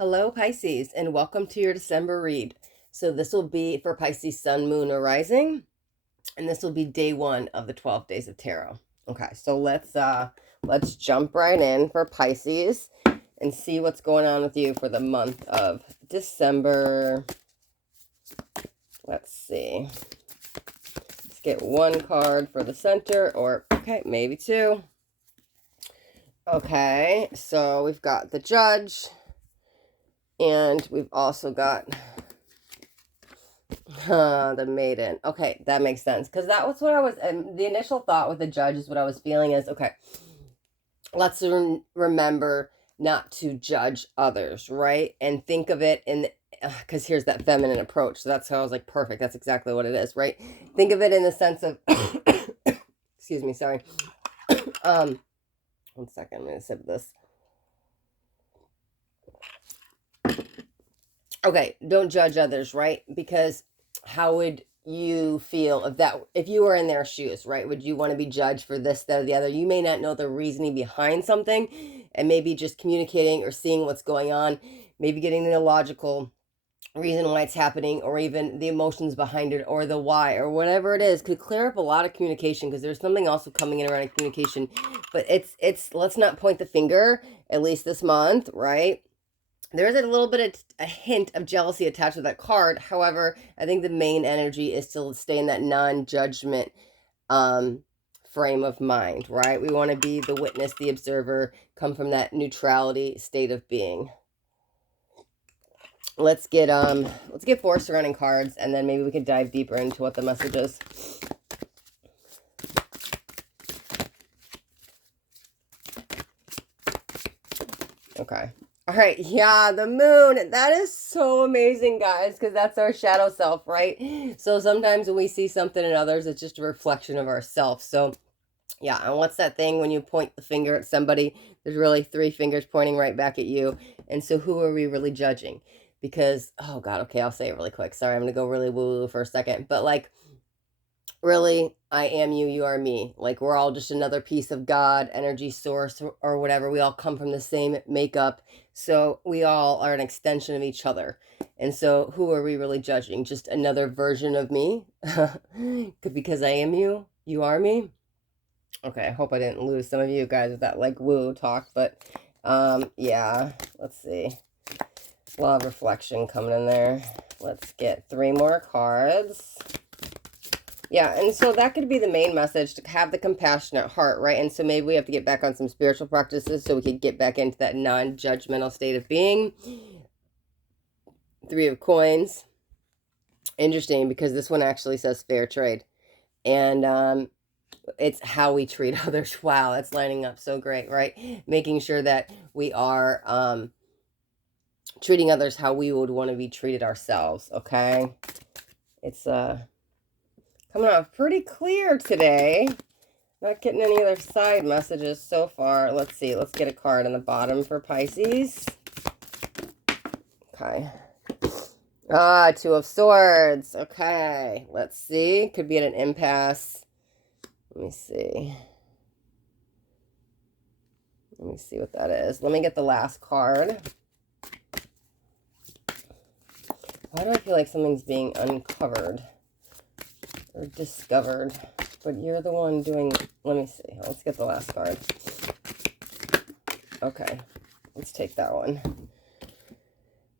Hello, Pisces, and welcome to your December read. So this will be for Pisces Sun, Moon, or Rising, and this will be day 1 of the 12 days of tarot. Okay, so let's jump right in for Pisces and see what's going on with you for the month of December. Let's see. Let's get one card for the center, or okay, maybe two. Okay, so we've got the Judge. And we've also got the Maiden. Okay, that makes sense. Because that was what I was, and the initial thought with the Judge is what I was feeling is, okay, let's remember not to judge others, right? And think of it in, because here's that feminine approach. So that's how I was like, perfect. That's exactly what it is, right? Think of it in the sense of, excuse me, sorry. 1 second, I'm going to sip this. Okay, don't judge others, right? Because how would you feel if you were in their shoes, right? Would you want to be judged for this, that, or the other? You may not know the reasoning behind something, and maybe just communicating or seeing what's going on, maybe getting the logical reason why it's happening, or even the emotions behind it, or the why, or whatever it is, could clear up a lot of communication, because there's something also coming in around communication. But it's let's not point the finger, at least this month, right? There's a little bit of a hint of jealousy attached to that card. However, I think the main energy is to stay in that non-judgment frame of mind, right? We want to be the witness, the observer, come from that neutrality state of being. Let's get 4 surrounding cards, and then maybe we could dive deeper into what the message is. Okay. All right, yeah, the moon. That is so amazing, guys, because that's our shadow self, right? So sometimes when we see something in others, it's just a reflection of ourselves. So, yeah, and what's that thing when you point the finger at somebody? There's really 3 fingers pointing right back at you. And so who are we really judging? Because, oh, God, okay, I'll say it really quick. Sorry, I'm going to go really woo-woo for a second. But, like, really, I am you, you are me. Like, we're all just another piece of God, energy source, or whatever. We all come from the same makeup. So we all are an extension of each other. And so who are we really judging? Just another version of me? Because I am you, you are me? Okay, I hope I didn't lose some of you guys with that, like, woo talk. But, yeah, let's see. A lot of reflection coming in there. Let's get 3 more cards. Yeah, and so that could be the main message, to have the compassionate heart, right? And so maybe we have to get back on some spiritual practices so we could get back into that non-judgmental state of being. 3 of coins. Interesting, because this one actually says fair trade. And it's how we treat others. Wow, that's lining up so great, right? Making sure that we are treating others how we would want to be treated ourselves, okay? It's coming off pretty clear today. Not getting any other side messages so far. Let's see. Let's get a card on the bottom for Pisces. Okay. 2 of Swords. Okay. Let's see. Could be at an impasse. Let me see. Let me see what that is. Let me get the last card. Why do I feel like something's being uncovered or discovered? But you're the one doing, let me see. Let's get the last card. Okay, let's take that one.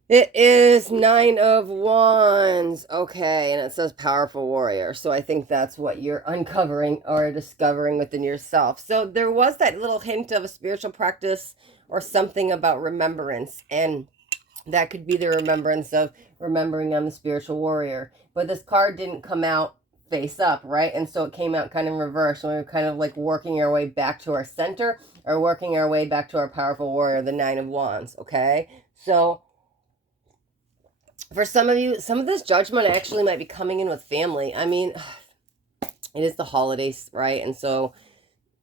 It is 9 of Wands. Okay, and it says powerful warrior. So I think that's what you're uncovering or discovering within yourself. So there was that little hint of a spiritual practice or something about remembrance. And that could be the remembrance of remembering I'm the spiritual warrior. But this card didn't come out face up, right? And so it came out kind of in reverse. And we were kind of like working our way back to our center, or working our way back to our powerful warrior, the 9 of Wands, okay? So for some of you, some of this judgment actually might be coming in with family. I mean, it is the holidays, right? And so,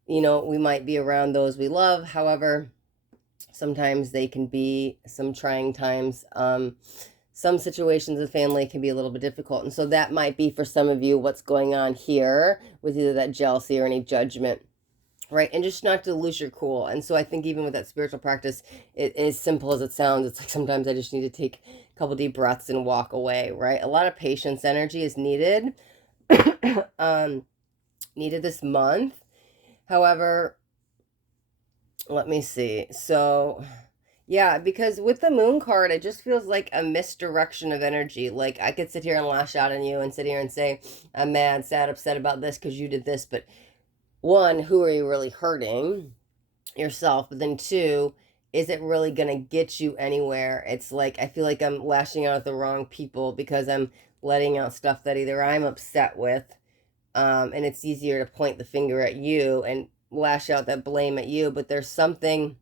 you know, we might be around those we love. However, sometimes they can be some trying times. Some situations of family can be a little bit difficult. And so that might be for some of you what's going on here with either that jealousy or any judgment right? And just not to lose your cool. And so I think even with that spiritual practice, it is simple as it sounds. It's like sometimes I just need to take a couple deep breaths and walk away, right? A lot of patience energy is needed, um, needed this month. However, let me see. So, yeah, because with the moon card, it just feels like a misdirection of energy. Like I could sit here and lash out on you and sit here and say, I'm mad, sad, upset about this because you did this. But one, who are you really hurting? Yourself. But then two, is it really going to get you anywhere? It's like, I feel like I'm lashing out at the wrong people because I'm letting out stuff that either I'm upset with, and it's easier to point the finger at you and lash out that blame at you. But there's something,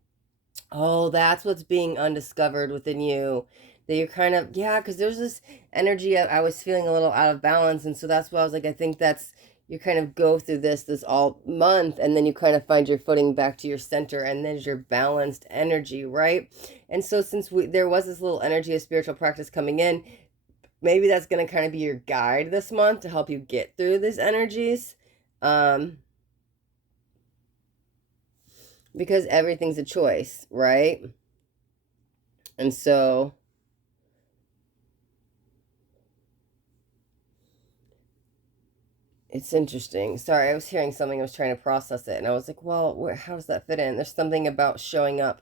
oh, that's what's being undiscovered within you, that you're kind of, yeah, because there's this energy I was feeling a little out of balance. And so that's why I was like, I think that's, you kind of go through this all month, and then you kind of find your footing back to your center, and there's your balanced energy, right? And so since there was this little energy of spiritual practice coming in, maybe that's going to kind of be your guide this month to help you get through these energies. Because everything's a choice, right? And so it's interesting. Sorry, I was hearing something. I was trying to process it, and I was like, well, how does that fit in? There's something about showing up.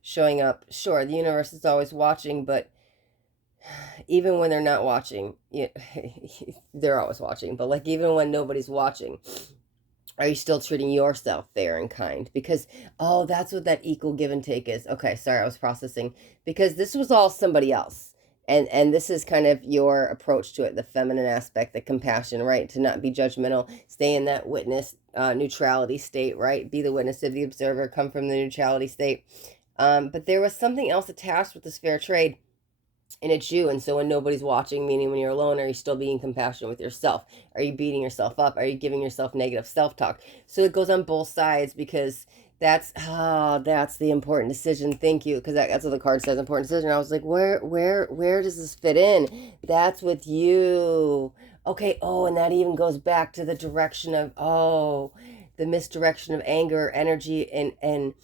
Showing up. Sure, the universe is always watching, but even when they're not watching, they're always watching. But like even when nobody's watching, are you still treating yourself fair and kind? Because, oh, that's what that equal give and take is. Okay, sorry, I was processing. Because this was all somebody else. And this is kind of your approach to it, the feminine aspect, the compassion, right? To not be judgmental, stay in that witness neutrality state, right? Be the witness of the observer, come from the neutrality state. But there was something else attached with this fair trade, and it's you. And so when nobody's watching, meaning when you're alone, are you still being compassionate with yourself? Are you beating yourself up? Are you giving yourself negative self-talk? So it goes on both sides, because that's the important decision. Thank you, because that's what the card says, important decision. I was like, where does this fit in? That's with you. Okay. Oh, and that even goes back to the direction of, the misdirection of anger, energy, and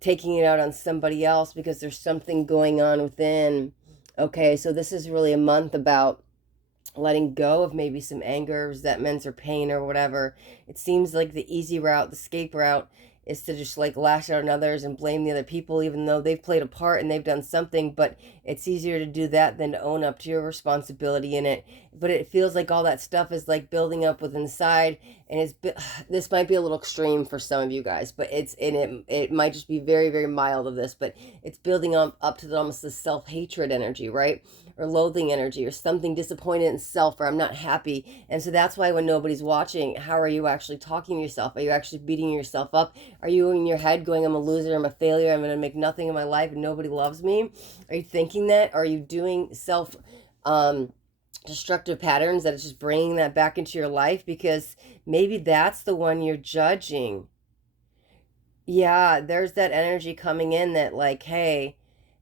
taking it out on somebody else because there's something going on within. Okay, so this is really a month about letting go of maybe some anger, resentments, or pain or whatever. It seems like the easy route, the escape route, is to just like lash out on others and blame the other people, even though they've played a part and they've done something. But it's easier to do that than to own up to your responsibility in it. But it feels like all that stuff is like building up with inside, and this might be a little extreme for some of you guys, but it might just be very, very mild of this, but it's building up to almost the self-hatred energy, right? Or loathing energy, or something disappointed in self, or I'm not happy. And so that's why when nobody's watching, how are you actually talking to yourself? Are you actually beating yourself up? Are you in your head going, I'm a loser, I'm a failure, I'm going to make nothing in my life and nobody loves me? Are you thinking that? Are you doing self destructive patterns that is just bringing that back into your life? Because maybe that's the one you're judging. Yeah, there's that energy coming in that like, hey,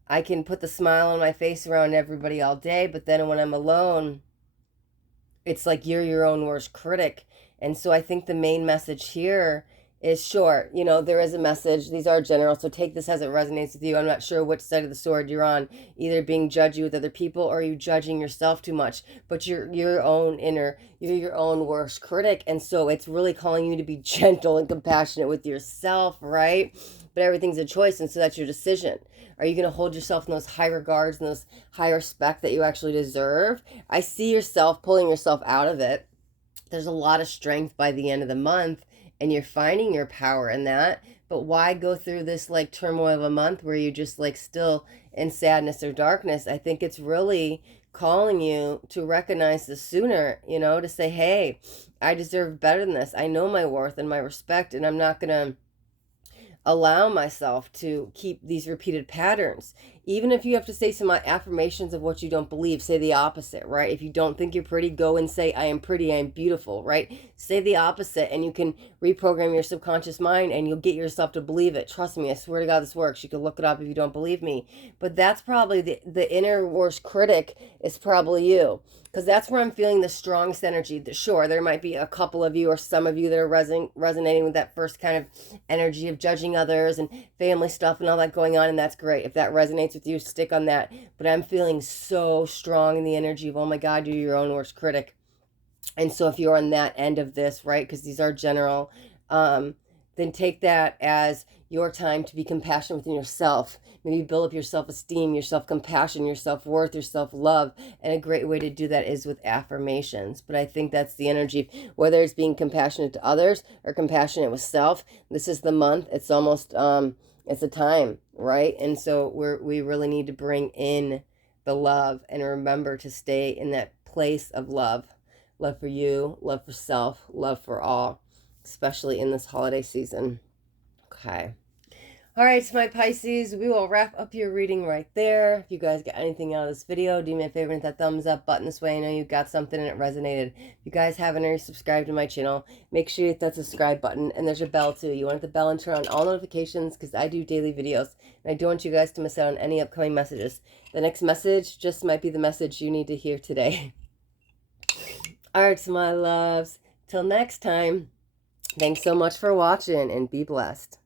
I can put the smile on my face around everybody all day, but then when I'm alone, it's like you're your own worst critic. And so I think the main message here is, sure, there is a message. These are general, so take this as it resonates with you. I'm not sure which side of the sword you're on, either being judgy with other people or you judging yourself too much. But you're your own worst critic. And so it's really calling you to be gentle and compassionate with yourself, right? But everything's a choice, and so that's your decision. Are you going to hold yourself in those high regards and those high respect that you actually deserve? I see yourself pulling yourself out of it. There's a lot of strength by the end of the month, and you're finding your power in that. But why go through this like turmoil of a month where you just like still in sadness or darkness? I think it's really calling you to recognize this sooner, to say, hey, I deserve better than this. I know my worth and my respect, and I'm not going to allow myself to keep these repeated patterns. Even if you have to say some affirmations of what you don't believe, say the opposite, right? If you don't think you're pretty, go and say, I am pretty, I am beautiful, right? Say the opposite, and you can reprogram your subconscious mind and you'll get yourself to believe it. Trust me, I swear to God, this works. You can look it up if you don't believe me. But that's probably the inner worst critic is probably you. Because that's where I'm feeling the strongest energy. Sure, there might be a couple of you or some of you that are resonating with that first kind of energy of judging others and family stuff and all that going on, and that's great. If that resonates with you, stick on that. But I'm feeling so strong in the energy of, oh my God, you're your own worst critic. And so if you're on that end of this, right, because these are general, then take that as your time to be compassionate within yourself. Maybe build up your self-esteem, your self-compassion, your self-worth, your self-love. And a great way to do that is with affirmations. But I think that's the energy, whether it's being compassionate to others or compassionate with self. This is the month. It's almost, it's a time, right? And so we really need to bring in the love and remember to stay in that place of love. Love for you, love for self, love for all, especially in this holiday season. Okay. All right, my Pisces, we will wrap up your reading right there. If you guys got anything out of this video, do me a favor and hit that thumbs up button. This way I know you got something and it resonated. If you guys haven't already subscribed to my channel, make sure you hit that subscribe button. And there's a bell too. You want the bell and turn on all notifications because I do daily videos. And I don't want you guys to miss out on any upcoming messages. The next message just might be the message you need to hear today. All right, so my loves, till next time, thanks so much for watching and be blessed.